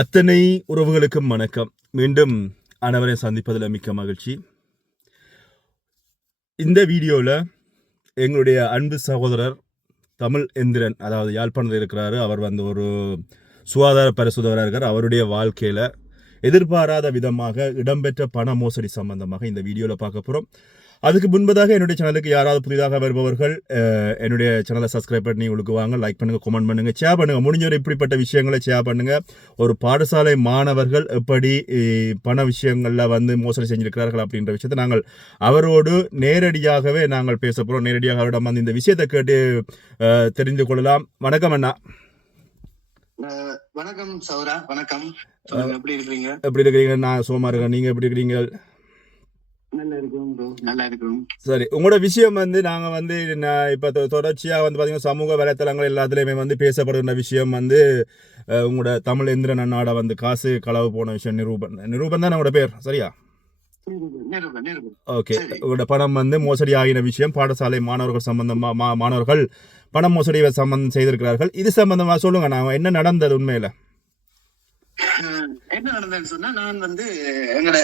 அத்தனை உறவுகளுக்கும் வணக்கம். மீண்டும் அனைவரை சந்திப்பதில் மிக்க மகிழ்ச்சி. இந்த வீடியோவில் எங்களுடைய அன்பு சகோதரர் தமிழ் எந்திரன் அதாவது யாழ்ப்பாணத்தில் இருக்கிறாரு அவர் வந்து ஒரு சுகாதார பரிசுதவராக இருக்கார். அவருடைய வாழ்க்கையில் எதிர்பாராத விதமாக இடம்பெற்ற பண மோசடி சம்பந்தமாக இந்த வீடியோவில் பார்க்க போகிறோம் அதுக்கு முன்பதாக என்னுடைய சேனலுக்கு யாராவது புதிதாக வருபவர்கள் என்னுடைய சேனலை சப்ஸ்கிரைப் பண்ணி உங்களுக்கு வாங்க லைக் பண்ணுங்க கமெண்ட் பண்ணுங்க ஷேர் பண்ணுங்க. முடிஞ்சவரை இப்படிப்பட்ட விஷயங்களை ஷேர் பண்ணுங்க. ஒரு பாடசாலை மாணவர்கள் எப்படி பண விஷயங்களில் வந்து மோசடி செஞ்சிருக்கிறார்கள் அப்படின்ற விஷயத்தை நாங்கள் அவரோடு நேரடியாகவே நாங்கள் பேச போகிறோம் நேரடியாக அவரிடம் வந்து இந்த விஷயத்தை கேட்டு தெரிந்து கொள்ளலாம். வணக்கம் அண்ணா. வணக்கம் சௌரா. வணக்கம். எப்படி இருக்கிறீங்க? எப்படி இருக்கிறீங்க? நான் சோமா இருக்கேன். நீங்கள் எப்படி இருக்கிறீங்க நல்லா இருக்கும் bro. நல்லா இருக்கும் சரி உங்களோட விஷயம் வந்து நாங்கள் வந்து இப்போ தொடர்ச்சியாக வந்து பார்த்தீங்கன்னா சமூக வலைத்தளங்கள் எல்லாத்துலேயுமே வந்து பேசப்படுகின்ற விஷயம் வந்து உங்களோட தமிழ் எந்திரன் அண்ணாட வந்து காசு களவு போன விஷயம் நிரூபன் நிரூபன் தான் உங்களோட பேர் சரியா? ஓகே. உங்களோட பணம் வந்து மோசடி ஆகின விஷயம் பாடசாலை மாணவர்கள் சம்பந்தமா மா மாணவர்கள் பணம் மோசடி சம்பந்தம் செய்திருக்கிறார்கள். இது சம்பந்தமா சொல்லுங்க நான் என்ன நடந்தது உண்மையில? என்ன நடந்ததுன்னு சொன்னா நான் வந்து எங்களோட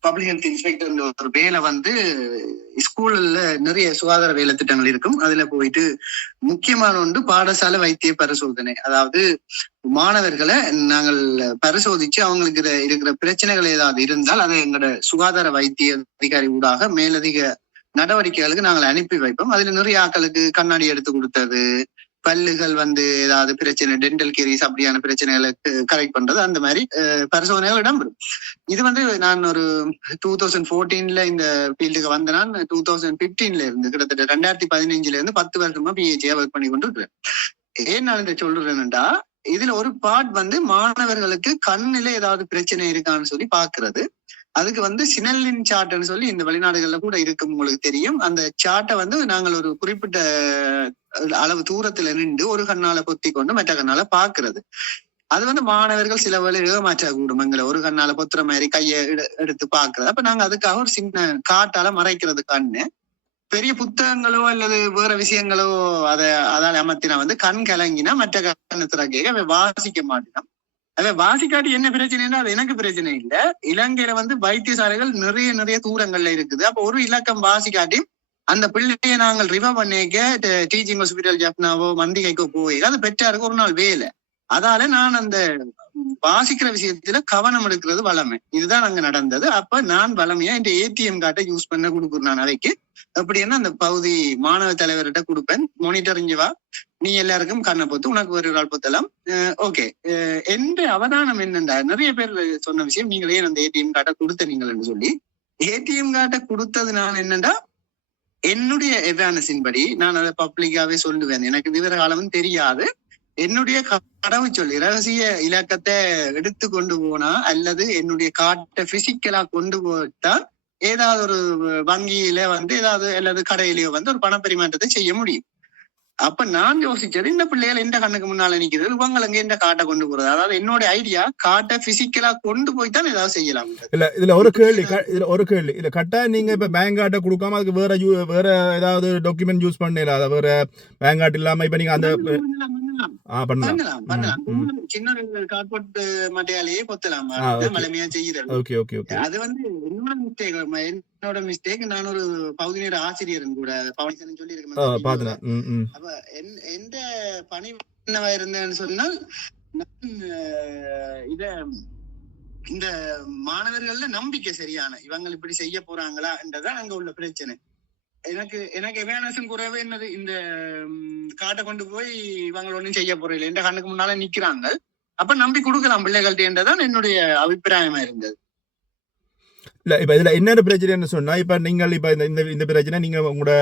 பப்ளிக் ஹெல்த் இன்ஸ்பெக்டர் ஒரு வேலை வந்து ஸ்கூல்ல நிறைய சுகாதார வேலை திட்டங்கள் இருக்கும். அதுல போயிட்டு முக்கியமான ஒன்று பாடசாலை வைத்திய பரிசோதனை. அதாவது மாணவர்களை நாங்கள் பரிசோதிச்சு அவங்களுக்கு இருக்கிற பிரச்சனைகள் ஏதாவது இருந்தால் அதை எங்களோட சுகாதார வைத்திய அதிகாரி ஊடாக மேலதிக நடவடிக்கைகளுக்கு நாங்கள் அனுப்பி வைப்போம். அதுல நிறைய ஆட்களுக்கு கண்ணாடி எடுத்து கொடுத்தது பல்லுகள் வந்து ஏதாவது பிரச்சனை டென்டல் கேரிஸ் அப்படியான பிரச்சனைகளுக்கு கரெக்ட் பண்றது அந்த மாதிரி பரிசோதனைகள் இடம்பெறும். இது வந்து நான் ஒரு டூ தௌசண்ட் ஃபோர்டீன்ல இந்த ஃபீல்டுக்கு வந்த நான் டூ தௌசண்ட் பிப்டீன்ல இருந்து கிட்டத்தட்ட ரெண்டாயிரத்தி பதினஞ்சுல இருந்து பத்து வருஷமா பிஹெச்ஏ ஒர்க் பண்ணி கொண்டு இருக்கிறேன் ஏன் நான் இதை சொல்றேன்டா இதுல ஒரு பார்ட் வந்து மாணவர்களுக்கு கண்ணில ஏதாவது பிரச்சனை இருக்கான்னு சொல்லி பாக்குறது அதுக்கு வந்து சினல்லின் சார்ட்னு சொல்லி இந்த வெளிநாடுகள்ல கூட இருக்கும் உங்களுக்கு தெரியும். அந்த சார்ட்டை வந்து நாங்கள் ஒரு குறிப்பிட்ட அளவு தூரத்துல நின்று ஒரு கண்ணால பொத்தி கொண்டு மற்ற கண்ணால பாக்குறது அது வந்து மாணவர்கள் சில வேலை ஏமாற்ற கூடும் எங்களை ஒரு கண்ணால பொத்துற மாதிரி கையை எடுத்து பாக்குறது அப்ப நாங்க அதுக்காக ஒரு சின்ன காட்டால மறைக்கிறது கண்ணு. பெரிய புத்தகங்களோ அல்லது வேற விஷயங்களோ அதை அதால அமர்த்தினா வந்து கண் கலங்கினா மற்ற கண்ணு திறக்க வாசிக்க மாட்டான் அத வாசிக்காட்டி என்ன பிரச்சனைன்னா அது எனக்கு பிரச்சனை இல்ல. இலங்கையில வந்து வைத்தியசாலைகள் நிறைய நிறைய தூரங்கள்ல இருக்குது. அப்ப ஒரு இலக்கம் வாசிக்காட்டி அந்த பிள்ளையை நாங்கள் ரிவர் பண்ணிக்க டீச்சிங் ஹாஸ்பிட்டல் ஜப்னாவோ மந்திகைக்கோ போய் அது பெற்றாருக்கு ஒரு நாள் வேலை. அதால நான் அந்த வாசிக்கிற விஷயத்துல கவனம் எடுக்கிறது வளமை. இதுதான் அங்க நடந்தது. அப்ப நான் வளமையா இந்த ஏடிஎம் கார்டை யூஸ் பண்ண கொடுக்குறேன் நான் அவைக்கு எப்படின்னா அந்த பகுதி மாணவ தலைவர்கிட்ட கொடுப்பேன். மானிட்டர் வா. நீ எல்லாருக்கும் கண்ணை பொத்து உனக்கு ஒரு நாள் பொத்தலாம். ஓகே எந்த அவதானம் என்னண்டா நிறைய பேர் சொன்ன விஷயம் நீங்களே அந்த ஏடிஎம் கார்டை கொடுத்த நீங்கள்னு சொல்லி. ஏடிஎம் கார்டை கொடுத்தது நான் என்னண்டா என்னுடைய அவேர்னஸின் படி நான் அதை பப்ளிக்காவே சொல்லுவேன். எனக்கு விவர காலமும் தெரியாது. என்னுடைய கடவுச்சொல் ரகசிய இலக்கத்தை எடுத்து கொண்டு போனா அல்லது என்னுடைய காட்டை பிசிக்கலா கொண்டு போட்டா ஏதாவது ஒரு வங்கியில வந்து ஏதாவது அல்லது கடையிலயோ வந்து ஒரு பணப்பரிமாற்றத்தை செய்ய முடியும். அப்ப நான் யோசிச்சது இந்த பிள்ளைகள் எந்த கண்ணுக்கு முன்னால நிக்கிறது இவங்களுக்கு எந்த காட்டை கொண்டு போறது? அதாவது என்னோட ஐடியா காட்டை பிசிக்கலா கொண்டு போய் தான் ஏதாவது செய்யலாம். இல்ல இதுல ஒரு கேள்வி இதுல ஒரு கேள்வி. இல்ல கட்டாயம் நீங்க இப்ப பேங்க் கார்டை கொடுக்காம அதுக்கு வேற வேற ஏதாவது டாக்குமெண்ட் யூஸ் பண்ணல வேற பேங்க் கார்டு இல்லாம இப்ப நீங்க அந்த பண்ணலாம், பண்ணலாம். சின்ன கார்போர்ட் மட்டையாலேயே கொத்தலாம். மலைமையா செய்யுது அது வந்து என்னோட மிஸ்டேக் என்னோட மிஸ்டேக் நான் ஒரு பகுதி நேர ஆசிரியர் கூட பவனிசன் சொல்லி இருக்கேன் அப்ப என்- எந்த பணி என்னவா இருந்தேன்னு சொன்னால் இத இந்த மாணவர்கள்ல நம்பிக்கை சரியான இவங்க இப்படி செய்ய போறாங்களா என்றதான் அங்க உள்ள பிரச்சனை. எனக்கு எனக்கு அவேர்னஸும் குறைவு என்னது? இந்த காட்டை கொண்டு போய் இவங்க ஒண்ணும் செய்ய போறதில்லை. எந்த கண்ணுக்கு முன்னால நிக்கிறாங்க. அப்ப நம்பி கொடுக்கலாம் பிள்ளைகள்ட்ட என்னுடைய அபிப்பிராயமா இருந்தது. இல்ல இப்ப இதுல என்னென்ன பிரச்சனைன்னு சொன்னா இப்ப நீங்கள் இப்ப இந்த இந்த இந்த பிரச்சனை நீங்க உங்களோட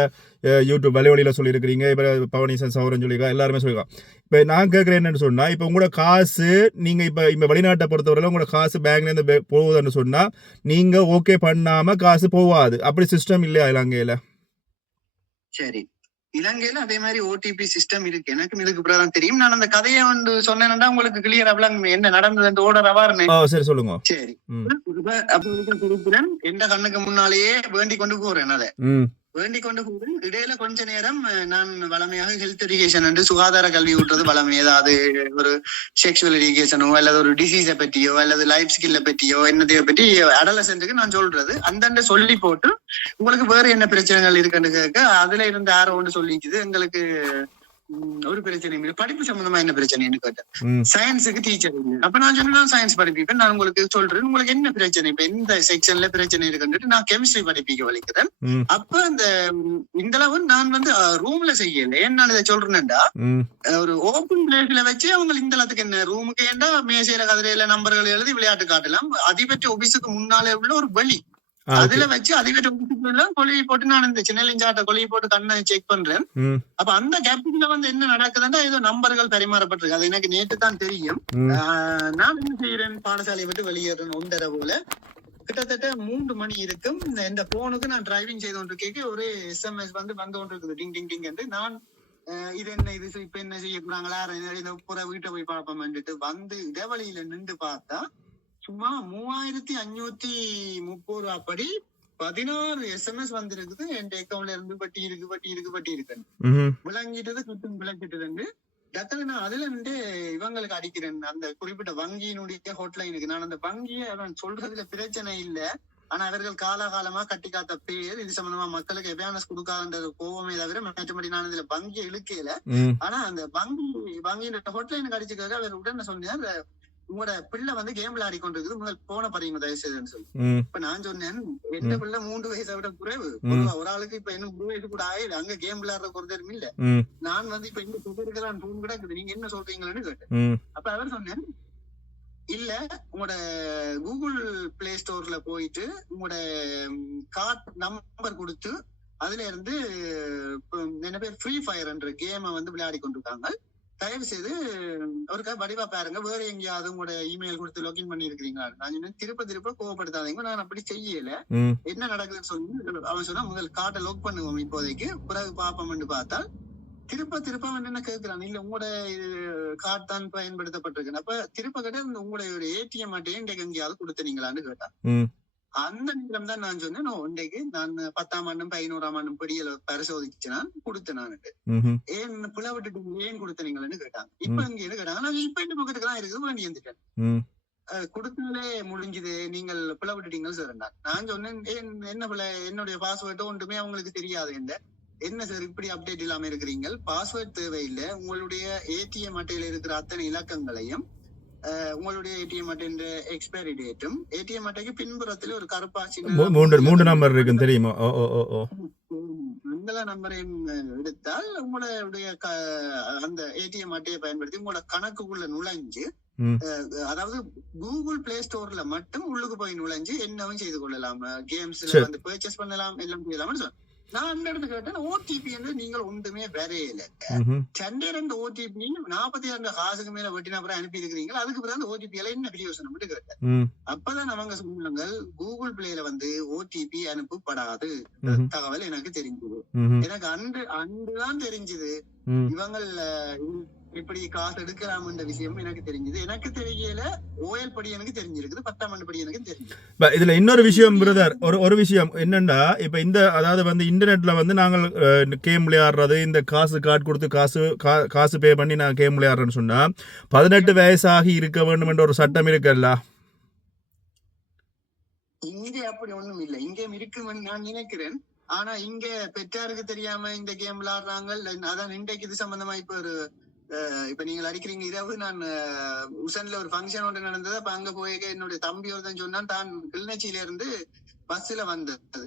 யூடியூப் வலைவழியில சொல்லியிருக்கிறீங்க. இப்ப பவனிசன் சௌரன் சொல்லியிருக்கா எல்லாருமே சொல்லியிருக்காங்க இப்ப நான் கேட்குறேன் என்னன்னு சொன்னா இப்ப உங்களோட காசு நீங்க இப்ப இப்ப வெளிநாட்டை பொறுத்தவரையில உங்களோட காசு பேங்க்ல இருந்து போகுதுன்னு சொன்னா நீங்க ஓகே பண்ணாம காசு போகாது. அப்படி சிஸ்டம் இல்லையா இலங்கையில? சரி இலங்கையில அதே மாதிரி ஓடிபி சிஸ்டம் இருக்கு எனக்கும் இதுக்கு பிரதான் தெரியும் நான் அந்த கதையை வந்து சொன்னேன்னா உங்களுக்கு கிளியர் விளங்கும் என்ன நடந்தது அந்த ஓடர் அவார்னு சரி சொல்லுங்க சரி அப்ப இருக்க குறிப்புடன் எந்த கண்ணுக்கு முன்னாலேயே வேண்டி கொண்டு போறேன் அதை வேண்டிக் கொண்டு போது இடையில கொஞ்ச நேரம் நான் வளமையாக ஹெல்த் எஜுகேஷன் என்று சுகாதார கல்வி ஊட்டுறது வளமை ஏதாவது ஒரு செக்ஷுவல் எஜுகேஷனோ அல்லது ஒரு டிசீஸை பற்றியோ அல்லது லைஃப் ஸ்கில்ல பற்றியோ என்னதையோ பற்றி அடலசென்ட்டுக்கு நான் சொல்றது. அந்தண்ட சொல்லி போட்டு உங்களுக்கு வேற என்ன பிரச்சனைகள் இருக்குன்னு கேட்க அதுல இருந்து யாரோ ஒன்று சொல்லிக்குது. எங்களுக்கு ஒரு பிரச்சனையும் இல்லை. படிப்பு சம்பந்தமா என்ன பிரச்சனைன்னு கேட்டேன். சயின்ஸுக்கு டீச்சர் இல்லை அப்ப நான் சொன்னேன் சயின்ஸ் படிப்பிப்பேன். நான் உங்களுக்கு சொல்றேன் உங்களுக்கு என்ன பிரச்சனை? இப்ப எந்த செக்ஷன்ல பிரச்சனை இருக்குன்ட்டு நான் கெமிஸ்ட்ரி படிப்பிக்க வலிக்கிறேன். அப்ப இந்த ம், இந்த அளவு நான் வந்து ரூம்ல செய்யல. ஏன் நான் இதை சொல்றேன்டா ஒரு ஓப்பன் பிளேஸ்ல வச்சு அவங்க இந்த அளவுக்கு என்ன ரூமுக்கு ஏண்டா மேசையில கதிரையில நம்பர்கள் எழுதி விளையாட்டு காட்டலாம்? அதிபற்ற ஆபீஸுக்கு முன்னாலே உள்ள ஒரு வழி. அதுல வச்சு எல்லாம் கொலையை போட்டு நான் இந்த சின்னலிஞ்சாட்ட கொலையை போட்டு கண்ணை செக் பண்றேன். அப்ப அந்த கேப்ல வந்து என்ன நடக்குதுன்னா ஏதோ நம்பர்கள் பரிமாறப்பட்டிருக்கு. அது எனக்கு நேற்று தான் தெரியும். நான் என்ன செய்யறேன் பாடசாலையை விட்டு வெளியேறேன் ஒன்றரை போல. கிட்டத்தட்ட மூன்று மணி இருக்கும். இந்த- போனுக்கு நான் டிரைவிங் செய்து கொண்டு கேட்க ஒரு எஸ்எம்எஸ் வந்து வந்து கொண்டு இருக்குது டிங் டிங் டிங் என்று. நான் இது என்ன இது இப்ப என்ன செய்ய போறாங்களா? இந்த புற வீட்டை போய் பார்ப்போம்னுட்டு வந்து இடைவெளியில நின்று பார்த்தா சும்மா மூவாயிரத்தி அஞ்சூத்தி முப்பது ரூபா படி பதினாறு எஸ்எம்எஸ் வந்திருக்குது. என் அக்கௌண்ட்ல இருந்து வட்டி இருக்கு வட்டி இருக்கு வட்டி இருக்கு விளங்கிட்டது சுத்தம் விளக்கிட்டது டக்குனு நான் அதுல இருந்து இவங்களுக்கு அடிக்கிறேன். அந்த குறிப்பிட்ட வங்கியினுடைய ஹோட்லைனுக்கு நான் அந்த வங்கியை அவன் சொல்றதுல பிரச்சனை இல்ல. ஆனா அவர்கள் காலாகாலமா கட்டி காத்த பேர் இது சம்பந்தமா மக்களுக்கு அவேர்னஸ் கொடுக்காத கோவமே தவிர மற்றபடி நான் இதுல வங்கியை இழுக்கல. ம். ஆனா அந்த வங்கி வங்கியின் ஹோட்லைனுக்கு அடிச்சுக்காக அவர் உடனே சொன்னார் உங்களோட பிள்ளை வந்து கேம் விளையாடி கொண்டிருக்குது. முதல் போன பறியுங்க தயவு செய்துன்னு சொல்லி. இப்ப நான் சொன்னேன் எந்த பிள்ளை மூன்று வயசை விட குறைவு? ஒரு ஆளுக்கு இப்ப இன்னும் மூணு வயசு கூட ஆயிடு. அங்க கேம் விளையாடுற குறைதரும் இல்ல. நான் வந்து இப்ப இந்த சுகருக்குதான் ரூம் கிடக்குது. நீங்க என்ன சொல்றீங்களான்னு கேட்டேன். அப்ப அவர் சொன்னேன் இல்ல உங்களோட கூகுள் பிளே ஸ்டோர்ல போயிட்டு உங்களோட கார்ட் நம்பர் கொடுத்து அதுல இருந்து என்ன பேர்? ஃப்ரீ ஃபயர்ன்ற கேமை வந்து விளையாடி கொண்டிருக்காங்க. தயவு செய்து ஒருக்கா வடிவா பாருங்க. வேற எங்கேயாவது உங்களோட இமெயில் கொடுத்து லாகின் பண்ணி இருக்கிறீங்களா நான் சொன்னேன் திருப்ப திருப்ப கோவப்படுத்தாதீங்க. நான் அப்படி செய்யல. என்ன நடக்குதுன்னு சொல்லி அவன் சொன்னா முதல் கார்டை லோக் பண்ணுவோம் இப்போதைக்கு. பிறகு பாப்போம்னு பார்த்தா திருப்ப திருப்ப அவன் என்ன கேட்கிறான்? இல்ல உங்களோட கார்டு தான் பயன்படுத்தப்பட்டிருக்கு அப்ப திருப்ப கேட்ட உங்களுடைய ஒரு ஏடிஎம் அட்டையை இன்றைக்கு எங்கேயாவது கொடுத்தனீங்களான்னு கேட்டான். அந்த நேரம் தான் நான் சொன்னேன் "நோ, இன்றைக்கு நான் பத்தாம் ஆண்டும் பதினோராம் ஆண்டும் படியில பரிசோதிச்சு நான் கொடுத்தேன் நான் ஏன் பிள்ளை விட்டுட்டு ஏன் கொடுத்தனீங்களான்னு கேட்டாங்க இப்ப இங்க என்ன கேட்டாங்க நான் இப்ப இந்த பக்கத்துக்கு தான் இருக்குது வேண்டி வந்துட்டேன் கொடுத்தாலே முடிஞ்சது நீங்கள் பிள்ளை விட்டுட்டீங்கன்னு சொல்றேன் நான் சொன்னேன் "ஏன் என்ன பிள்ளை என்னுடைய பாஸ்வேர்டு ஒன்றுமே அவங்களுக்கு தெரியாது என்ன என்ன சார் இப்படி அப்டேட் இல்லாம இருக்கிறீங்க பாஸ்வேர்ட் தேவையில்லை. உங்களுடைய ஏடிஎம் அட்டையில இருக்கிற அத்தனை இலக்கங்களையும் உங்களுடைய ஏடிஎம் அட்டையின் எக்ஸ்பைரி டேட்டும் ஏடிஎம் அட்டைக்கு பின்புறத்துல ஒரு கருப்பா மூ- சின்ன மூன்று மூன்று நம்பர் இருக்குன்னு தெரியுமா? ஓ ஓ ஓ மங்கள நம்பரையும் எடுத்தால் உங்களுடைய அந்த ஏடிஎம் அட்டையை பயன்படுத்தி உங்களோட கணக்குக்குள்ள நுழைஞ்சு அதாவது கூகுள் பிளே ஸ்டோர்ல மட்டும் உள்ளுக்கு போய் நுழைஞ்சு என்னவும் செய்து கொள்ளலாம். கேம்ஸ்ல. வந்து பர்ச்சேஸ் பண்ணலாம் எல்லாம் செய்யலாம்னு சொன்னேன் நான் அந்த இடத்துல கேட்டேன் ஓடிபி என்று நீங்கள் ஒன்றுமே ம்ஹும். சண்டே ரெண்டு ஓடிபி நாற்பத்தி ரெண்டு காசுக்கு மேல வெட்டின அப்புறம் அனுப்பி இருக்கிறீங்க அதுக்கு பிறகு அந்த ஓடிபி எல்லாம் என்ன பிரயோசனம் கேட்டேன். ம். அப்பதான் அவங்க சொன்னாங்க கூகுள் பிளேல வந்து ஓடிபி அனுப்பப்படாது. தகவல் எனக்கு தெரிஞ்சது. எனக்கு அன்று அன்றுதான் தெரிஞ்சது. இவங்கள் இப்படி காசு எடுக்கலாம்ன்ற விஷயம் எனக்கு தெரிஞ்சது. எனக்கு தெரியல ஓஎல் படி எனக்கு தெரிஞ்சிருக்குது பத்தாம் ஆண்டு படி எனக்கு தெரிஞ்சது. இப்ப இதுல இன்னொரு விஷயம் பிரதர் ஒரு ஒரு விஷயம் என்னன்னா இப்ப இந்த அதாவது வந்து இன்டர்நெட்ல வந்து நாங்கள் கேம் விளையாடுறது இந்த காசு கார்டு கொடுத்து காசு காசு பே பண்ணி நான் கேம் விளையாடுறேன்னு சொன்னா பதினெட்டு வயசாகி இருக்க வேண்டும் என்ற ஒரு சட்டம் இருக்குல்ல? இங்க அப்படி ஒண்ணும் இல்ல. இங்க இருக்குன்னு நான் நினைக்கிறேன். ஆனா இங்க பெற்றாருக்கு தெரியாம இந்த கேம் விளையாடுறாங்க அதான் இன்றைக்கு இது சம்பந்தமா இப்ப ஒரு இப்ப நீங்க அடிக்கிறீங்க. இரவு நான் உசன்ல ஒரு ஃபங்க்ஷன் ஒன்று நடந்தது. அப்ப அங்க போய் என்னுடைய தம்பி ஒருத்தன் சொன்னான் தான் கிளிநொச்சியில இருந்து பஸ்ல வந்தது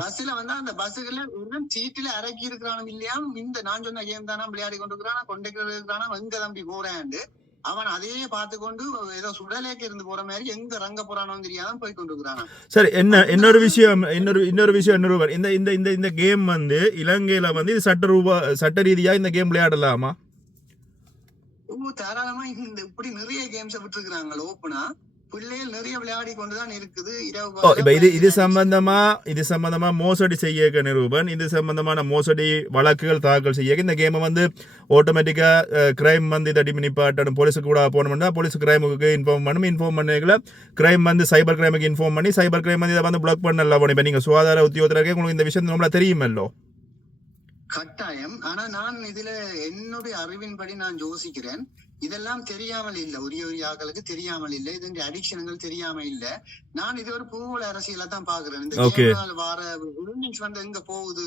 பஸ்ல வந்தா அந்த பஸ்ஸுக்குள்ள ஒரு சீட்டுல இறக்கி இருக்கிறானும் இல்லையா? இந்த நான் சொன்ன கேம் தானா? விளையாடி கொண்டு இருக்கிறானா கொண்டிருக்கிறது இருக்கிறானா? எங்க தம்பி போறேன் அவன் அதையே பார்த்து கொண்டு ஏதோ சுடலேக்கு இருந்து போற மாதிரி எங்க ரங்க போறானோ தெரியாம போய் கொண்டு சரி என்ன இன்னொரு விஷயம் இன்னொரு இன்னொரு விஷயம் இன்னொரு இந்த இந்த இந்த கேம் வந்து இலங்கையில வந்து இது சட்ட ரூபா சட்ட ரீதியா இந்த கேம் விளையாடலாமா? தாராளமா இந்த இப்படி நிறைய கேம்ஸ் விட்டுருக்காங்க ஓப்பனா பிள்ளைகள் நிறைய விளையாடி கொண்டுதான் இருக்குது. இரவு இது இது சம்பந்தமா இது சம்பந்தமா மோசடி செய்ய நிரூபன். இது சம்பந்தமான மோசடி வழக்குகள் தாக்கல் செய்ய இந்த கேமை வந்து ஆட்டோமேட்டிக்கா கிரைம் வந்து இதை நிப்பாட்டணும். போலீஸுக்கு கூட போனோம்னா போலீஸ் கிரைமுக்கு இன்ஃபார்ம் பண்ணும். இன்ஃபார்ம் பண்ணல கிரைம் வந்து சைபர் கிரைமுக்கு இன்ஃபார்ம் பண்ணி சைபர் கிரைம் வந்து இதை வந்து பிளாக் பண்ணல இப்போ நீங்க சுகாதார உத்தியோகத்தருக்கு உங்களுக்கு இந்த விஷயம் நம்மள தெரியுமல்லோ? கட்டாயம். ஆனா நான் இதுல என்னுடைய அறிவின்படி நான் யோசிக்கிறேன். இதெல்லாம் தெரியாமல் இல்ல. உரிய உரிய ஆக்களுக்கு தெரியாமல் இல்ல. இது அடிக்ஷன்கள் தெரியாம இல்ல. நான் இது ஒரு பூவோல அரசியல தான் பாக்குறேன் இந்த. கேம்னால வர விரும்பிங்ஸ் வந்து எங்க போகுது.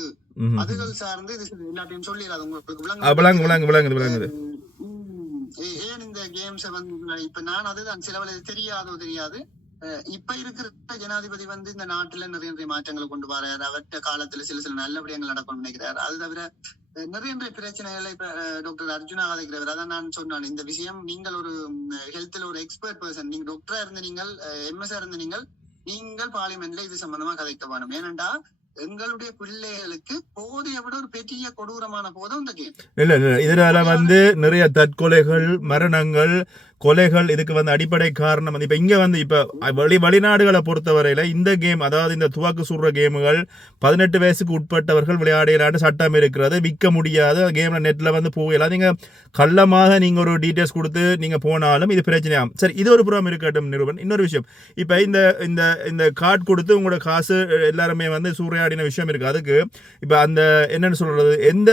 அதுகள் சார்ந்து இது எல்லாத்தையும் சொல்லிடாது உங்களுக்கு ஆ, விளங்கு விளங்கு விளங்குது ஏன் இந்த கேம்ஸ் வந்து இப்ப நான் அதுதான். சில தெரியாதோ தெரியாது. இப்ப இருக்கிற ஜனாதிபதி வந்து இந்த நாட்டுல நிறைய நிறைய மாற்றங்களை கொண்டு வராரு. அவர்கிட்ட காலத்துல சில சில நல்ல விடயங்கள் நடக்கும் நினைக்கிறார். அது தவிர நிறைய நிறைய பிரச்சனைகளை இப்ப டாக்டர் அர்ஜுனா கதைக்கிறவர் அதான் நான் சொன்னான். இந்த விஷயம் நீங்கள் ஒரு ஹெல்த்ல ஒரு எக்ஸ்பர்ட் பர்சன் நீங்க டாக்டரா இருந்த நீங்கள் எம்எஸ்ஆ இருந்த நீங்கள் நீங்கள் பார்லிமெண்ட்ல இது சம்பந்தமா கதைக்க வேணும். ஏனென்றா எங்களுடைய பிள்ளைகளுக்கு போதைய விட ஒரு பெரிய கொடூரமான போதும் இந்த கேம் இல்ல இல்ல. இதனால வந்து நிறைய தற்கொலைகள் மரணங்கள் கொலைகள் இதுக்கு வந்து அடிப்படை காரணம் வந்து இப்போ இங்கே வந்து இப்போ வெளி வெளிநாடுகளை பொறுத்தவரையில் இந்த கேம் அதாவது இந்த துவாக்கு சுடுற கேமுகள் பதினெட்டு வயசுக்கு உட்பட்டவர்கள் விளையாடலான்னு சட்டம் இருக்கிறது. விற்க முடியாது. கேமில் நெட்டில் வந்து போகலாம் நீங்கள் கள்ளமாக நீங்கள் ஒரு டீட்டெயில்ஸ் கொடுத்து நீங்கள் போனாலும் இது பிரச்சனையாகும். சரி இது ஒரு புறம் இருக்கட்டும் நிறுவனம் இன்னொரு விஷயம். இப்போ இந்த இந்த இந்த கார்டு கொடுத்து உங்களோட காசு எல்லாருமே வந்து சூறையாடின விஷயம் இருக்குது அதுக்கு இப்போ அந்த என்னென்னு சொல்கிறது எந்த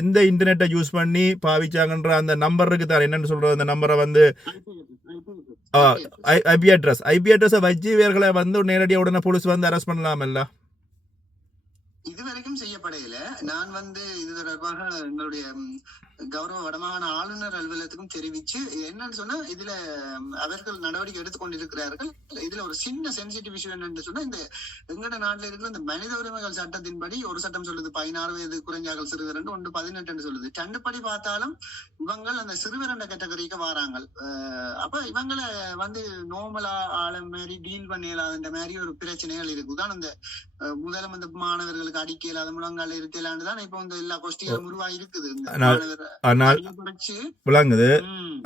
எந்த இன்டர்நெட்டை யூஸ் பண்ணி பாவிச்சாங்கன்ற அந்த நம்பர் தான் என்னென்னு சொல்கிறது அந்த நம்பரை வந்து ஐபி அட்ரஸ் ஐபி அட்ரஸை வச்சு இவர்களை வந்து நேரடியாக உடனே போலீஸ் வந்து அரெஸ்ட் பண்ணலாமல்ல? இதுவரைக்கும் செய்யப்படையில நான் வந்து இது தொடர்பாக எங்களுடைய கௌரவ வடமாகாண ஆளுநர் அலுவலகத்துக்கும் தெரிவிச்சு என்னன்னு சொன்னா இதுல அவர்கள் நடவடிக்கை எடுத்துக்கொண்டிருக்கிறார்கள். இதுல ஒரு சின்ன சென்சிட்டிவ் விஷயம் என்னன்னு சொன்னா இந்த எங்கட நாட்டுல இருக்கிற இந்த மனித உரிமைகள் சட்டத்தின்படி ஒரு சட்டம் சொல்லுது பதினாறு வயது குறைஞ்சாக்கள் சிறுவர் ஒன்று பதினெட்டு சொல்லுது. ரெண்டு படி பார்த்தாலும் இவங்கள் அந்த சிறுவர் என்ற கேட்டகரிக்கு வராங்க. அப்ப இவங்களை வந்து நோமலா ஆள மாதிரி டீல் பண்ண இயலாத மாதிரி ஒரு பிரச்சனைகள் இருக்கு உதாரணம் இந்த அஹ் முதல்ல இந்த மாணவர்களுக்கு அடிக்க இயலாத முழங்கால இருக்கலான்னு தான் இப்ப இந்த எல்லா கோஷ்டிகளும் உருவாகி இருக்குது. இந்த மாணவர் ஆனால் விளங்குது.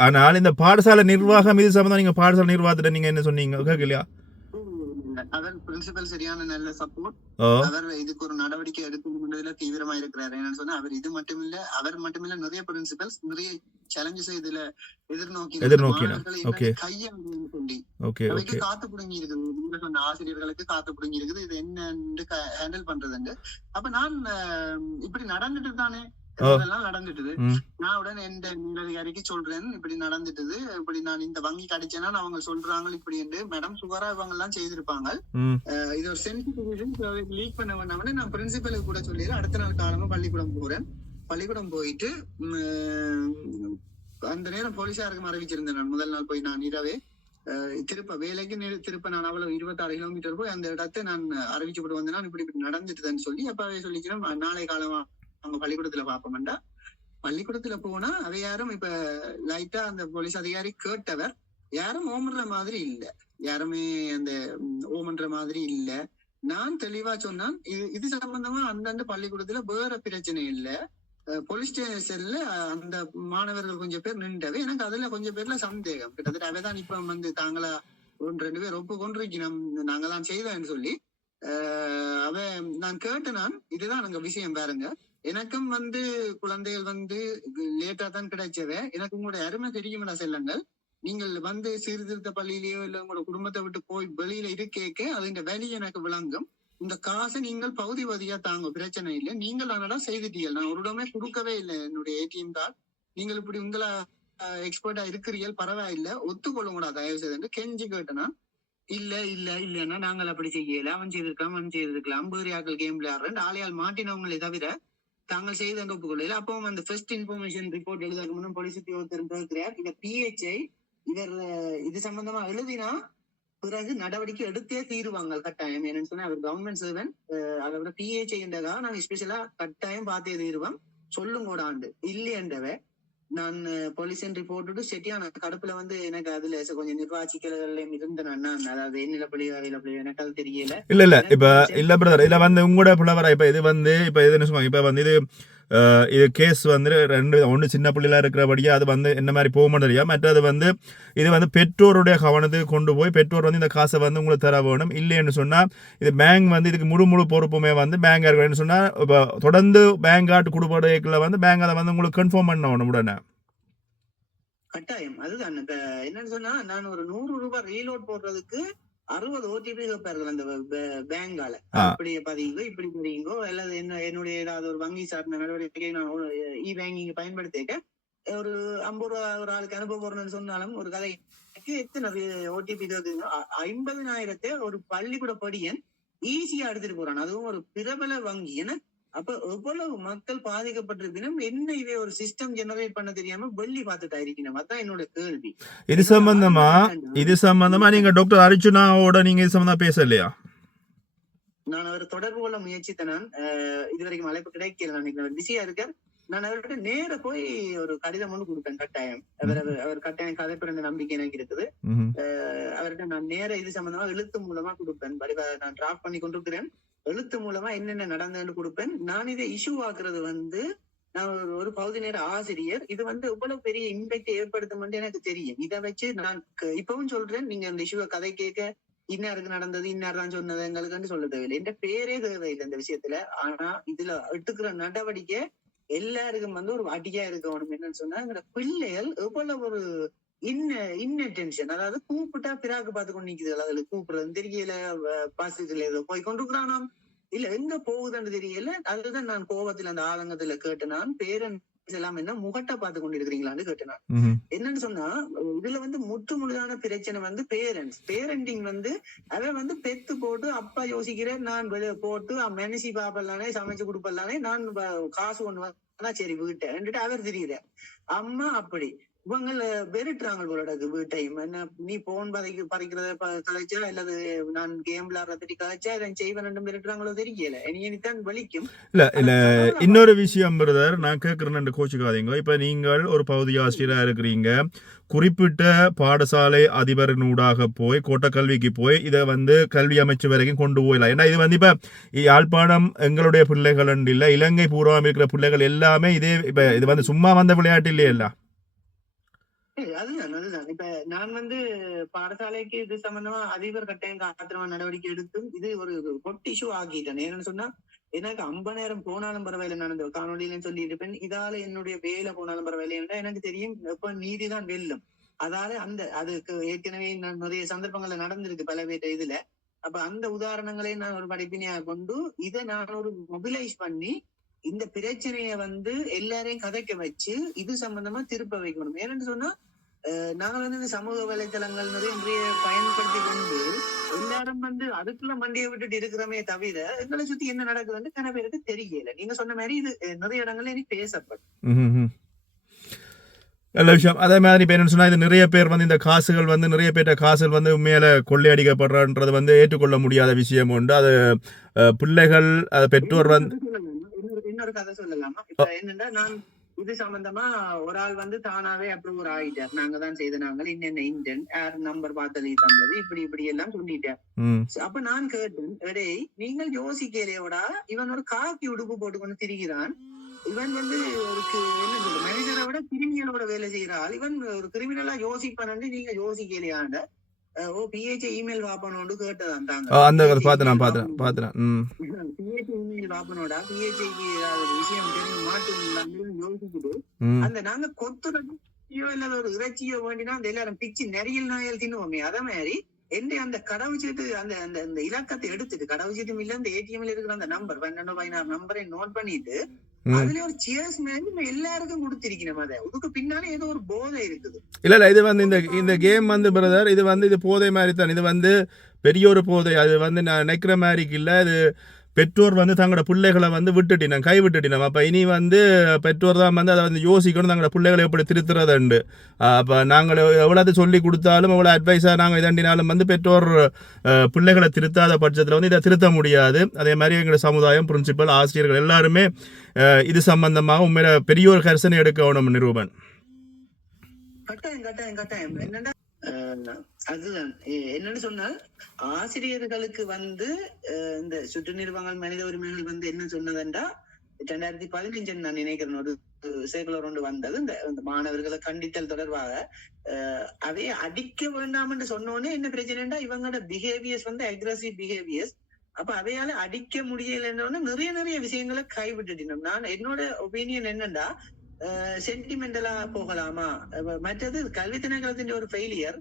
ஆனால் இந்த பாடசாலை நிர்வாகம் இது சம்பந்தம் நீங்க பாடசாலை நிர்வாகத்திட்ட நீங்க என்ன சொன்னீங்க? கேட்கலையா? அவர் பிரின்சிபல் சரியான நல்ல சப்போர்ட் அவர் இதுக்கு ஒரு நடவடிக்கை எடுக்கணும்ன்றதுல தீவிரமா இருக்கிறாரு. என்னன்னு சொன்னா அவர் இது மட்டும் இல்ல அவர் மட்டும் இல்ல நிறைய பிரின்சிபல்ஸ் நிறைய சேலஞ்சஸ் இதுல எதிர்நோக்கி. என்னென்ன கையாளுன்னு சொல்லி ஓகே. அவைக்கு ஓகே. காத்து புடுங்கி இருக்குது. நீங்க சொன்ன ஆசிரியர்களுக்கு காத்து புடுங்கி இருக்குது. இது என்னன்னு ஹேண்டில் பண்றதுண்டு. அப்ப நான் இப்படி நடந்துட்டு தானே. இதெல்லாம் நடந்துட்டுது. நான் உடனே எந்த மேலதிகாரிக்கு சொல்றேன். இப்படி நடந்துட்டுது. இப்படி நான் இந்த வங்கிக்கு அடிச்சேன்னா அவங்க சொல்றாங்க இப்படி என்று மேடம் சுகரா இவங்க எல்லாம் செய்திருப்பாங்க. இது ஒரு சென்சிட்டிவ் லீக் பண்ண வேண்டாம்னு நான் பிரின்சிபலுக்கு கூட சொல்லி அடுத்த நாள் காலமா பள்ளிக்கூடம் போறேன். பள்ளிக்கூடம் போயிட்டு அந்த நேரம் போலீசாருக்கும் அறிவிச்சிருந்தேன் நான். முதல் நாள் போய் நான் இரவே. திருப்ப வேலைக்கு திருப்ப நான் அவ்வளவு இருபத்தாறு கிலோமீட்டர் போய் அந்த இடத்தை நான் அறிவிச்சு போட்டு வந்தேன் இப்படி இப்படி நடந்துட்டுதுன்னு சொல்லி அப்பவே சொல்லிக்கிறேன். நாளை காலமா அவங்க பள்ளிக்கூடத்துல பாப்போம்டா பள்ளிக்கூடத்துல போனா அவ யாரும் இப்ப லைட்டா அந்த போலீஸ் அதிகாரி கேட்டவர் யாரும் ஓமன்ற மாதிரி இல்ல. யாருமே அந்த ஓமன்ற மாதிரி இல்ல. நான் தெளிவா சொன்னான் இது இது சம்பந்தமா அந்தந்த பள்ளிக்கூடத்துல வேற பிரச்சனை இல்ல. போலீஸ் ஸ்டேஷன்ல அந்த மாணவர்கள் கொஞ்சம் பேர் நின்றவே. எனக்கு அதுல கொஞ்சம் பேர்ல சந்தேகம். கிட்டத்தட்ட அவதான் இப்ப வந்து தாங்களா ஒன்று ரெண்டு பேர் ஒப்பு கொண்டிருக்கணும். நாங்க தான் செய்தோம்னு சொல்லி. அவ நான் கேட்ட நான் இதுதான் அங்க விஷயம் பாருங்க. எனக்கும் வந்து குழந்தைகள் வந்து லேட்டா தான் கிடைச்சது. எனக்கு உங்களோட அருமை தெரியுமா செல்லங்கள். நீங்கள் வந்து சீர்திருத்த பள்ளியிலேயோ இல்ல உங்களோட குடும்பத்தை விட்டு போய் வெளியில இருக்கேக்க அதுன்ற வேலி எனக்கு விளங்கும். இந்த காசை நீங்கள் பகுதி பகுதியா தாங்க பிரச்சனை இல்லை. நீங்கள் ஆனடா செய்துட்டீங்க நான் ஒரு இடமே கொடுக்கவே இல்லை என்னுடைய ஏடிஎம் கார்டு. நீங்கள் இப்படி உங்களா எக்ஸ்பர்ட்டா இருக்கிறீர்கள். பரவாயில்ல. ஒத்துக்கொள்ளுங்கடா தயவு செய்து கெஞ்சி கேட்டனா? இல்ல இல்ல இல்லன்னா நாங்கள் அப்படி செய்யல. அவன் செய்திருக்கலாம் அவன் செய்திருக்கலாம். வேறு கேம் விளையாடுறேன் ஆலையால் மாட்டினவங்களே தவிர தாங்கள் செய்த அந்த ஒப்புக்கொள்ளையில அப்பவும் அந்த ஃபர்ஸ்ட் இன்ஃபர்மேஷன் ரிப்போர்ட் எழுதக்கு முன்னும் போலீஸ் உத்தியோகத்தர் இருக்கிறார். இந்த பிஹெச்ஐ இவர் இது சம்பந்தமா எழுதினா பிறகு நடவடிக்கை எடுத்தே தீருவாங்க கட்டாயம். என்னன்னு சொன்னா அவர் கவர்மெண்ட் சர்வன் அதை விட பிஹெச்ஐ என்றதாக நாங்க ஸ்பெஷலா கட்டாயம் பார்த்தே தீருவோம். சொல்லுங்க ஆண்டு இல்லையன்றவ நான் போலீஸ் ரிப்போர்ட்டு செட்டியான கடுப்புல வந்து எனக்கு அதுல கொஞ்சம் நிர்வாகிகள் இருந்தேன் நான் அதாவது என்னில பிள்ளை அவையில பிள்ளை எனக்கு அது தெரியல. இல்ல இல்ல. இப்ப இல்ல பிரதர் இதுல வந்து உங்களோட புலவரா இப்ப இது வந்து இப்ப இது என்ன சொல்லுவாங்க? இப்ப வந்து இது இது கேஸ் வந்து ரெண்டு ஒன்று சின்ன பிள்ளைலாம் இருக்கிறபடியாக அது வந்து என்ன மாதிரி போகும்னு தெரியும் மற்றது வந்து இது வந்து பெற்றோருடைய கவனத்துக்கு கொண்டு போய் பெற்றோர் வந்து இந்த காசை வந்து உங்களுக்கு தர வேணும் இல்லைன்னு சொன்னால் இது பேங்க் வந்து இதுக்கு முழு முழு பொறுப்புமே வந்து பேங்காக இருக்கணும்னு சொன்னால் இப்போ தொடர்ந்து பேங்க் ஆட்டு கொடுப்படைக்குள்ள வந்து பேங்க் அதை வந்து உங்களுக்கு கன்ஃபார்ம் பண்ணணும் உடனே கட்டாயம் அதுதான் இப்ப என்னன்னு சொன்னா நான் ஒரு நூறு ரூபாய் ரீலோட் போடுறதுக்கு அறுபது ஓடிபி கேட்பார்கள் அந்த பேங்கால. ஆ. அப்படி பதியுங்கோ இப்படி பதியுங்கோ அல்லது என்ன என்னுடைய ஏதாவது ஒரு வங்கி சார்ந்த நடவடிக்கை நான் இ பேங்கிங் பயன்படுத்திக்க ஒரு ஐம்பது ரூபா ஒரு ஆளுக்கு அனுப்ப போறேன்னு சொன்னாலும் ஒரு கதைக்கு எத்தனை ஓடிபி கேக்குதுங்க ஐம்பதினாயிரத்தை ஒரு பள்ளிக்கூட படியன் ஈஸியா எடுத்துட்டு போறான். அதுவும் ஒரு பிரபல வங்கி. ஏன்னா அப்ப எவ்வளவு மக்கள் பாதிக்கப்பட்டிருக்கணும் என்ன இதை ஒரு சிஸ்டம் ஜெனரேட் பண்ண தெரியாம வெள்ளி பார்த்துட்டா இருக்கணும் அதான் என்னோட கேள்வி. இது சம்பந்தமா? இது சம்பந்தமா நீங்க டாக்டர் அர்ச்சுனாவோட நீங்க இது சம்பந்தமா பேசலையா? நான் அவர் தொடர்பு கொள்ள முயற்சித்த நான் அஹ், இதுவரைக்கும் அழைப்பு கிடைக்கல. நான் பிஸியா இருக்கேன் நான் அவர்கிட்ட நேர போய் ஒரு கடிதம் ஒன்று கொடுப்பேன் கட்டாயம். அவர் அவர் கட்டாயம் கதைப்பிறந்த நம்பிக்கை எனக்கு இருக்குது. அவர்கிட்ட நான் நேர இது சம்பந்தமா எழுத்து மூலமா கொடுப்பேன். நான் டிராப் பண்ணி கொண்டிருக்கிறேன். எழுத்து மூலமா என்னென்ன நடந்ததுன்னு கொடுப்பேன். நான் இதை இஷ்யூ ஆக்குறது வந்து நான் ஒரு- பகுதி நேர ஆசிரியர். இது வந்து இவ்வளவு பெரிய இம்பேக்ட் ஏற்படுத்தும் எனக்கு தெரியும். இதை வச்சு நான் இப்பவும் சொல்றேன். நீங்க அந்த இஷ்யூவை கதை கேட்க இன்னாருக்கு நடந்தது இன்னார் தான் சொன்னது எங்களுக்குன்னு சொல்ல தேவையில்லை. என்ற பேரே தேவையில்லை இந்த விஷயத்துல. ஆனா இதுல எடுத்துக்கிற நடவடிக்கை எல்லாருக்கும் வந்து ஒரு அடியா இருக்கணும் என்னன்னு சொன்னா எங்களோட பிள்ளைகள் எவ்வளவு ஒரு இன்ன இன்னட்டென்ஷன் அதாவது கூப்பிட்டா பிறாக்கு பார்த்து கொண்டு நிக்குது அதுல கூப்பிடுறது தெரியல. பாசிட்டிவ்ல ஏதோ போய் கொண்டிருக்கிறானாம் இல்ல எங்க போகுதுன்னு தெரியல. அதுதான் நான் கோபத்துல அந்த ஆதங்கத்துல கேட்டு நான் பேரன் எல்லாம் என்ன முகட்டை பார்த்து கொண்டு இருக்கிறீங்களான்னு கேட்டு நான். ம்ஹும். என்னன்னு சொன்னா இதுல வந்து முற்று முழுதான பிரச்சனை வந்து பேரண்ட்ஸ் பேரண்டிங் வந்து அவன் வந்து பெத்து போட்டு அப்பா யோசிக்கிறேன் நான் போட்டு மெனசி பாப்பல்லானே சமைச்சு கொடுப்பல்லானே நான் காசு ஒண்ணு வந்தா சரி வீட்டை அவர் தெரியுற அம்மா அப்படி. இவங்கள வெறுட்டுறாங்க போலோட வீட்டையும் என்ன நீ போன் பதைக்கு பறிக்கிறத கதைச்சா அல்லது நான் கேம் விளாடுறதுக்கு கதைச்சா இதை செய்வன் ரெண்டும் வெறுட்டுறாங்களோ தெரியல. இனிதான் வலிக்கும். இல்ல இல்ல இன்னொரு விஷயம் பிரதர் நான் கேட்கிறேன் கோச்சுக்காதீங்க. இப்ப நீங்கள் ஒரு பகுதி ஆசிரியரா இருக்கிறீங்க. குறிப்பிட்ட பாடசாலை அதிபரினூடாக போய் கோட்டக்கல்விக்கு போய் இதை வந்து கல்வி அமைச்சு வரைக்கும் கொண்டு போயிடலாம். ஏன்னா இது வந்து இப்ப யாழ்ப்பாணம் எங்களுடைய பிள்ளைகள் இல்ல இலங்கை பூர்வம் இருக்கிற பிள்ளைகள் எல்லாமே இதே இப்ப இது வந்து சும்மா வந்த விளையாட்டு இல்லையே இல்ல அதுதான் அதுதான் இப்ப நான் வந்து பாடசாலைக்கு இது சம்பந்தமா அதிபர் கட்டாயம் காத்திரமா நடவடிக்கை எடுத்தும் இது ஒரு பொட் இஷ்யூ ஆகிட்டேன். ஏன்னு சொன்னா எனக்கு ஐம்பது நேரம் போனாலும் பரவாயில்ல நான் இந்த காணொலியில சொல்லி இருப்பேன் இதால என்னுடைய வேலை போனாலும் பரவாயில்ல என்றால் எனக்கு தெரியும் எப்ப நீதிதான் வெல்லும். அதால அந்த அதுக்கு ஏற்கனவே நிறைய சந்தர்ப்பங்கள்ல நடந்திருக்கு பல பேர் இதுல. அப்ப அந்த உதாரணங்களை நான் ஒரு படிப்பினையா கொண்டு இதை நான் ஒரு மொபிலைஸ் பண்ணி இந்த பிரச்சனைய வந்து எல்லாரையும் கதைக்க வச்சு இது சம்பந்தமா திருப்ப வைக்கணும். ஏன்னு சொன்னா அஹ் நாங்க வந்து இந்த சமூக வலைத்தளங்கள் நிறைய நிறைய பயன்படுத்தி கொண்டு எல்லாரும் வந்து அதுக்குள்ள மண்டியை விட்டுட்டு இருக்கிறோமே தவிர எங்களை சுத்தி என்ன நடக்குதுன்னு கன பேருக்கு தெரியல. நீங்க சொன்ன மாதிரி இது நிறைய இடங்கள்ல இனி பேசப்படும். நல்ல விஷயம். அதே மாதிரி இப்போ என்னன்னு சொன்னா இது நிறைய பேர் வந்து இந்த காசுகள் வந்து நிறைய பேர்ட்ட காசுகள் வந்து உண்மையில கொள்ளையடிக்கப்படுறன்றது வந்து ஏற்றுக்கொள்ள முடியாத விஷயம் உண்டு. அது பிள்ளைகள் பெற்றோர் வந்து இன்னொரு கதை சொல்லலாமா? என்னன்னா நான் இது சம்பந்தமா ஒரு ஆள் வந்து தானாவே அப்ரூவர் ஆயிட்டார். நாங்க தான் செய்த நாங்கள். இன்னென்ன இன்டென்ட் யார் நம்பர் பார்த்தது தந்தது இப்படி இப்படி எல்லாம் சொல்லிட்டார். அப்ப நான் கேட்டேன் எடே நீங்கள் யோசிக்கலையோடா இவன் ஒரு காக்கி உடுப்பு போட்டுக்கொண்டு திரிகிறான். இவன் வந்து ஒரு என்ன சொல்ற மனிதரை விட கிரிமினலோட வேலை செய்யறாள் இவன் ஒரு கிரிமினலா யோசிப்பானு நீங்க யோசிக்கலையாண்ட ஓ பிஹெச் இமெயில் வாப்பனோண்டு கேட்டதான் தாங்க. அந்த அதை பார்த்தேன் பார்த்தேன் பார்த்தேன் ம். பிஹெச் இமெயில் வாப்பனோட பிஹெச்ஐக்கு ஏதாவது விஷயம் தெரிஞ்சு மாட்டு யோசிச்சுட்டு அந்த நாங்க கொத்துறதையோ இல்ல ஒரு இறைச்சியோ வேண்டினா அந்த எல்லாரும் பிச்சு நெறியல் நாயல் தின்னுவோமே. அத மாதிரி என்ன அந்த கடவுச்சீட்டு அந்த அந்த இலக்கத்தை எடுத்துட்டு கடவுச்சீட்டும் இல்ல அந்த ஏடிஎம்ல இருக்கிற அந்த நம்பர் பன்னெண்டு பதினாறு நம்பரை நோட் பண்ணிட்டு ம். அதுல ஒரு சியர்ஸ் மாதிரி எல்லாருக்கும் கொடுத்திருக்கணும் அதை. அதுக்கு பின்னால ஏதோ ஒரு போதை இருக்குது. இல்ல இல்ல இது வந்து இந்த இந்த கேம் வந்து பிரதர் இது வந்து இது போதை மாதிரி தான். இது வந்து பெரிய ஒரு போதை. அது வந்து நான் நினைக்கிற மாதிரிக்கு இல்லை. அது பெற்றோர் வந்து தங்களோட பிள்ளைகளை வந்து விட்டுட்டினோம் கை விட்டுட்டினோம் அப்போ இனி வந்து பெற்றோர் தான் வந்து அதை வந்து யோசிக்கணும் தங்களோட பிள்ளைகளை எப்படி திருத்துறதுண்டு அப்போ நாங்கள் எவ்வளவு சொல்லி கொடுத்தாலும் எவ்வளோ அட்வைஸாக நாங்கள் இதண்டினாலும் வந்து பெற்றோர் பிள்ளைகளை திருத்தாத பட்சத்தில் வந்து இதை திருத்த முடியாது. அதே மாதிரி எங்களோட சமுதாயம் பிரின்சிபல் ஆசிரியர்கள் எல்லாருமே இது சம்பந்தமாக உண்மையில பெரிய ஒரு கரிசனை எடுக்க வேணும் நிரூபன். கட்டாயம் கட்டாயம் கட்டாயம். என்னன்னா அதுதான். என்னன்னு சொன்னால் ஆசிரியர்களுக்கு வந்து இந்த சுற்று நிறுவனங்கள் மனித உரிமைகள் வந்து என்ன சொன்னதுண்டா? ரெண்டாயிரத்தி பதினஞ்சு நான் நினைக்கிறேன். ஒரு சேகுலர் ஒன்று வந்தது. இந்த இந்த மாணவர்களை கண்டித்தல் தொடர்பாக. அஹ், அதையே அடிக்க வேண்டாம் என்று சொன்னோன்னே என்ன பிரச்சனைடா இவங்களோட பிஹேவியர்ஸ் வந்து அக்ரஸிவ் பிஹேவியர்ஸ் அப்ப அவையால அடிக்க முடியலன்னு நிறைய நிறைய விஷயங்களை கைவிட்டுட்டோம் நான் என்னோட ஒப்பீனியன் என்னன்னா சென்டிமெண்டலா போகலாமா மற்றது கல்வி திணைக்களத்தின் ஒரு ஃபெயிலியர்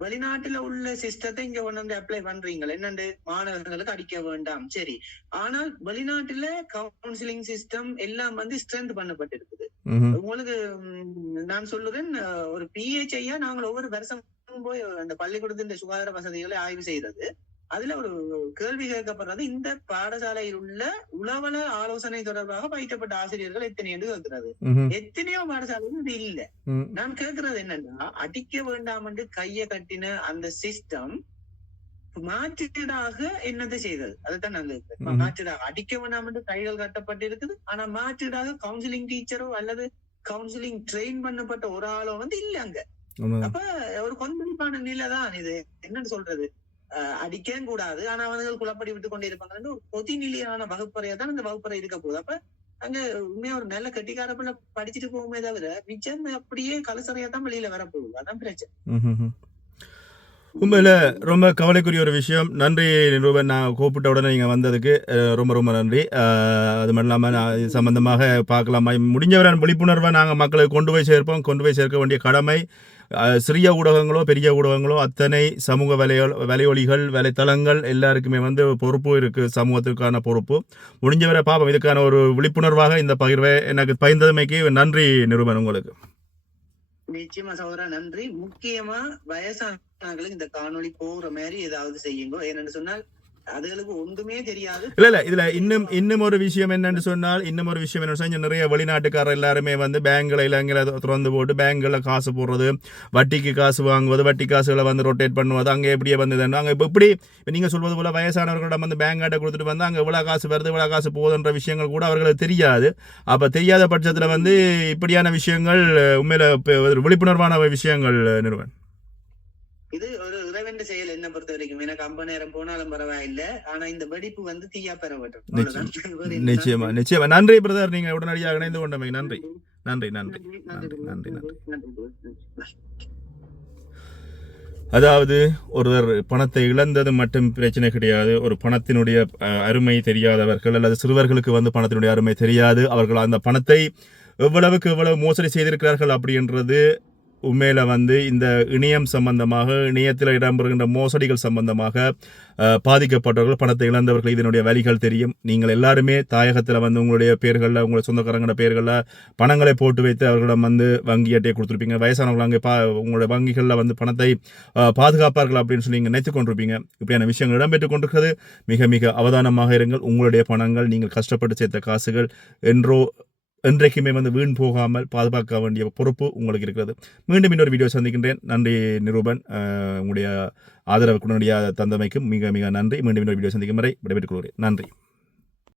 வெளிநாட்டுல உள்ள சிஸ்டத்தை இங்க கொண்டு வந்து அப்ளை பண்றீங்க என்னண்டு மாணவர்களுக்கு அடிக்க வேண்டாம் சரி ஆனால் வெளிநாட்டுல கவுன்சிலிங் சிஸ்டம் எல்லாம் வந்து ஸ்ட்ரென்த் பண்ணப்பட்டிருக்குது. உங்களுக்கு நான் சொல்லுறேன் ஒரு பிஹெச்ஐயா நாங்கள் ஒவ்வொரு வருஷம் போய் அந்த பள்ளிக்கூடத்தின் சுகாதார வசதிகளை ஆய்வு செய்யறது அதுல ஒரு கேள்வி கேட்கப்படுறது இந்த பாடசாலையில் உள்ள உளவல ஆலோசனை தொடர்பாக பயிற்றப்பட்ட ஆசிரியர்கள் எத்தனை என்று கேட்கிறது. எத்தனையோ பாடசாலைகள் இது இல்ல. நான் கேட்கறது என்னன்னா அடிக்க வேண்டாம் என்று கைய கட்டின அந்த சிஸ்டம் மாற்றீடாக என்னது செய்தது அதுதான் நான் கேட்கிறேன். மாற்றீடாக அடிக்க வேண்டாம் என்று கைகள் கட்டப்பட்டிருக்குது ஆனா மாற்றீடாக கவுன்சிலிங் டீச்சரோ அல்லது கவுன்சிலிங் ட்ரெயின் பண்ணப்பட்ட ஒரு ஆளோ வந்து இல்ல அங்க. அப்ப ஒரு கொந்தளிப்பான நிலை தான் இது என்னன்னு சொல்றது அடிக்கவும் கூடாது. ஆனா அவர்கள் குழப்படி விட்டு கொண்டே இருப்பாங்க. ஒரு பொதிநிலையான வகுப்பறையா தான் இந்த வகுப்பறை இருக்க போகுது. அப்ப அங்க உண்மையா ஒரு நல்ல கட்டிக்கார பிள்ளை படிச்சுட்டு போகுமே தவிர மிச்சம் அப்படியே கலசறையா தான் வெளியில வரப்போகுது அதான் பிரச்சனை. உண்மையில் ரொம்ப கவலைக்குரிய ஒரு விஷயம். நன்றி ரூபன். நான் கூப்பிட்ட உடனே நீங்கள் வந்ததுக்கு ரொம்ப ரொம்ப நன்றி. அது மட்டும் இல்லாமல் நான் இது சம்பந்தமாக பார்க்கலாமா முடிஞ்சவரை விழிப்புணர்வை நாங்கள் மக்களுக்கு கொண்டு போய் சேர்ப்போம். கொண்டு போய் சேர்க்க வேண்டிய கடமை. சிறிய ஊடகங்களோ பெரிய ஊடகங்களோ அத்தனை சமூக வலையொ வலையொலிகள் வலைத்தளங்கள் எல்லாருக்குமே வந்து பொறுப்பு இருக்குது சமூகத்திற்கான பொறுப்பு. முடிஞ்சவரை பார்ப்போம் இதுக்கான ஒரு விழிப்புணர்வாக இந்த பகிர்வை எனக்கு பகிர்ந்தமைக்கு நன்றி நிறுவனம் உங்களுக்கு. நிச்சயமா சகோதரா நன்றி. முக்கியமா வயசானவங்களுக்கு இந்த காணொளி போற மாதிரி ஏதாவது செய்யுங்க. ஏன்னு சொன்னால் இல்ல இல்ல இதுல இன்னும் இன்னும் ஒரு விஷயம் என்னன்னு சொன்னால் இன்னும் ஒரு விஷயம் என்ன சொன்னா நிறைய வெளிநாட்டுக்காரர் எல்லாருமே வந்து பேங்க்ல இலங்கையில திறந்து போட்டு பேங்க்ல காசு போடுறது வட்டிக்கு காசு வாங்குவது வட்டி காசுகளை வந்து ரொட்டேட் பண்ணுவது அங்க எப்படியே வந்ததுன்னு அங்க இப்ப இப்படி இப்ப நீங்க சொல்வது போல வயசானவர்களிடம் வந்து பேங்க் ஆட்டை கொடுத்துட்டு வந்து அங்க இவ்வளவு காசு வருது இவ்வளவு காசு போகுதுன்ற விஷயங்கள் கூட அவர்களுக்கு தெரியாது. அப்ப தெரியாத பட்சத்துல வந்து இப்படியான விஷயங்கள் உண்மையில விழிப்புணர்வான விஷயங்கள் நிறுவன். இது ஒரு இறைவன் செயல் என்ன பொறுத்த வரைக்கும்? எனக்கு ஐம்ப நேரம் போனாலும் பரவாயில்ல. ஆனா இந்த வெடிப்பு வந்து தீயா பெற வேண்டும் அவ்வளவுதான். வேற என்ன? நிச்சயமா நிச்சயமா. நன்றி பிரதர். நீங்க உடனடியாக இணைந்து கொண்டமை நன்றி. நன்றி நன்றி. நன்றி நன்றி அதாவது ஒருவர் பணத்தை இழந்தது மட்டும் பிரச்சனை கிடையாது. ஒரு பணத்தினுடைய அருமை தெரியாதவர்கள் அல்லது சிறுவர்களுக்கு வந்து பணத்தினுடைய அருமை தெரியாது. அவர்கள் அந்த பணத்தை எவ்வளவுக்கு எவ்வளவு மோசடி செய்திருக்கிறார்கள் அப்படின்றது உண்மையில் வந்து இந்த இணையம் சம்பந்தமாக இணையத்தில் இடம்பெறுகின்ற மோசடிகள் சம்பந்தமாக பாதிக்கப்பட்டவர்கள் பணத்தை இழந்தவர்கள் இதனுடைய வழிகள் தெரியும். நீங்கள் எல்லாருமே தாயகத்தில் வந்து உங்களுடைய பேர்களில் உங்களுடைய சொந்தக்காரங்களோட பேர்களில் பணங்களை போட்டு வைத்து அவர்களிடம் வந்து வங்கி அட்டையை கொடுத்துருப்பீங்க. வயசானவர்கள் அங்கே பா உங்களுடைய வங்கிகளில் வந்து பணத்தை பாதுகாப்பார்கள் அப்படின்னு சொல்லி நீங்கள் நினைத்து கொண்டிருப்பீங்க. இப்படியான விஷயங்கள் இடம்பெற்றுக் கொண்டிருக்கிறது. மிக மிக அவதானமாக இருங்கள். உங்களுடைய பணங்கள் நீங்கள் கஷ்டப்பட்டு சேர்த்த காசுகள் என்றோ என்றைக்குமே வந்து வீண் போகாமல் பாதுகாக்க வேண்டிய பொறுப்பு உங்களுக்கு இருக்கிறது. மீண்டும் இன்னொரு வீடியோ சந்திக்கின்றேன். நன்றி நிரூபன். உங்களுடைய ஆதரவு உடனடியாக தந்தமைக்கும் மிக மிக நன்றி. மீண்டும் இன்னொரு வீடியோ சந்திக்கும் வரை விடைபெற்றுக் கொள்கிறேன். நன்றி.